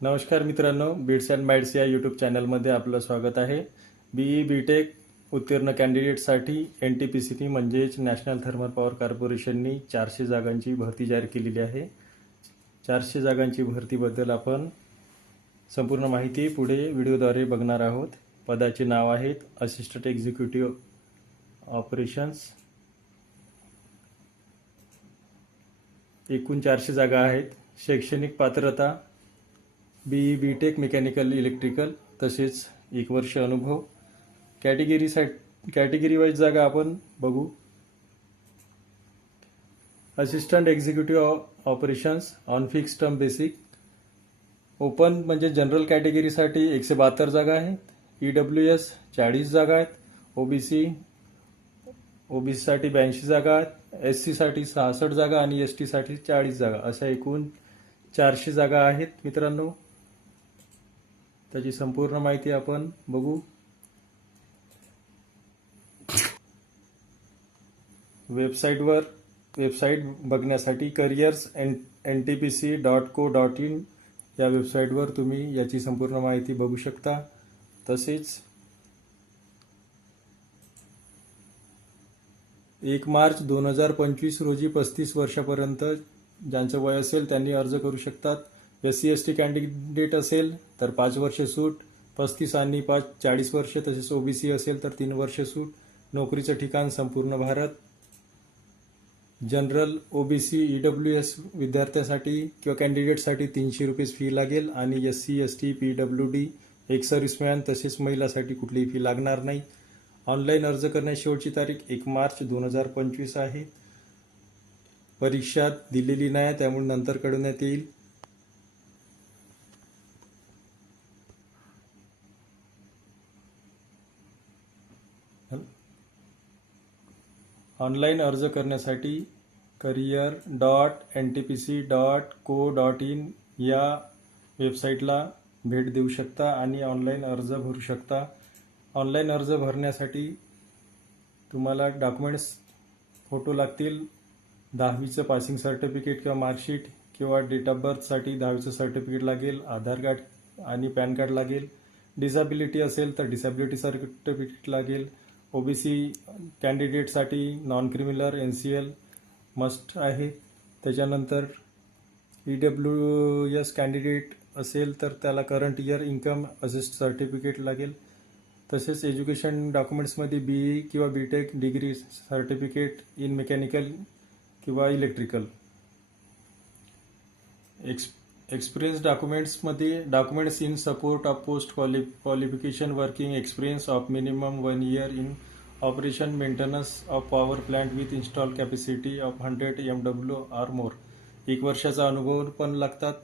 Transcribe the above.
नमस्कार मित्रांनो, beats and bites या यूट्यूब चॅनलमध्ये आपलं स्वागत आहे. बीई बीटेक उत्तीर्ण कॅन्डिडेटसाठी NTPCनी म्हणजेच नॅशनल थर्मल पॉवर कॉर्पोरेशननी 400 जागांची भरती जाहीर केलेली आहे. 400 जागांची भरतीबद्दल आपण संपूर्ण माहिती पुढे व्हिडिओद्वारे बघणार आहोत. पदाचे नाव आहेत असिस्टंट एक्झिक्युटिव्ह ऑपरेशन्स. एकूण 400 जागा आहेत. शैक्षणिक पात्रता बीई बीटेक मेकॅनिकल इलेक्ट्रिकल तसेच 1 वर्ष अनुभव. कॅटेगरी वाईज जागा आपण बघू. Assistant executive operations on fix term basic. Open म्हणजे जनरल कॅटेगरीसाठी 172 जागा आहेत. EWS 40 जागा आहेत. ओबीसी साठी 82 जागा आहेत. SC साठी 66 जागा आणि ST साठी 40 जागा. अशा एकूण 400 जागा आहेत मित्रांनो. त्याची संपूर्ण माहिती आपण बघू. वेबसाईट बघण्यासाठी careers.ntpc.co.in या वेबसाईटवर तुम्ही याची संपूर्ण माहिती बघू शकता. तसेच 1 मार्च 2025 रोजी 35 वर्षापर्यंत ज्यांचं वय असेल त्यांनी अर्ज करू शकतात. SC/ST कॅन्डिडेट असेल तर 5 वर्ष सूट, 35 आणि 5 40 वर्ष. तसेच ओबीसी असेल तर 3 वर्ष सूट. नोकरीचं ठिकाण संपूर्ण भारत. जनरल, ओबीसी, EWS विद्यार्थ्यांसाठी किंवा कॅन्डिडेटसाठी 300 रुपये फी लागेल आणि SC/ST, PWD, एक सर्व्हिसमॅन तसेच महिलासाठी कुठलीही फी लागणार नाही. ऑनलाईन अर्ज करण्याची शेवटची तारीख 1 मार्च 2025 आहे. परीक्षा दिलेली नाही त्यामुळे नंतर कळवण्यात येईल. ऑनलाईन अर्ज करण्यासाठी career.ntpc.co.in या वेबसाईटला भेट देऊ शकता आणि ऑनलाईन अर्ज भरू शकता. ऑनलाईन अर्ज भरण्यासाठी तुम्हाला डॉक्युमेंट्स फोटो लागतील. 10वीचं पासिंग सर्टिफिकेट किंवा मार्कशीट किंवा डेट ऑफ बर्थसाठी 10वीचं सर्टिफिकेट लागेल. आधार कार्ड आणि पॅन कार्ड लागेल. डिसॅबिलिटी असेल तर डिसॅबिलिटी सर्टिफिकेट लागेल. ओबीसी कॅन्डिडेटसाठी नॉन क्रिमिनल NCL मस्ट आहे. त्याच्यानंतर EWS कॅन्डिडेट असेल तर त्याला current year income asset certificate लागेल. तसेच एज्युकेशन डॉक्युमेंट्समध्ये BE किंवा BTech degree certificate in mechanical किंवा इलेक्ट्रिकल. एक्सपिरियन्स डॉक्युमेंट्समध्ये documents in support of post qualification working experience of minimum 1 year in operation maintenance of power plant with install capacity of 100 MW or more. 1 वर्षाचा अनुभव पण लागतात.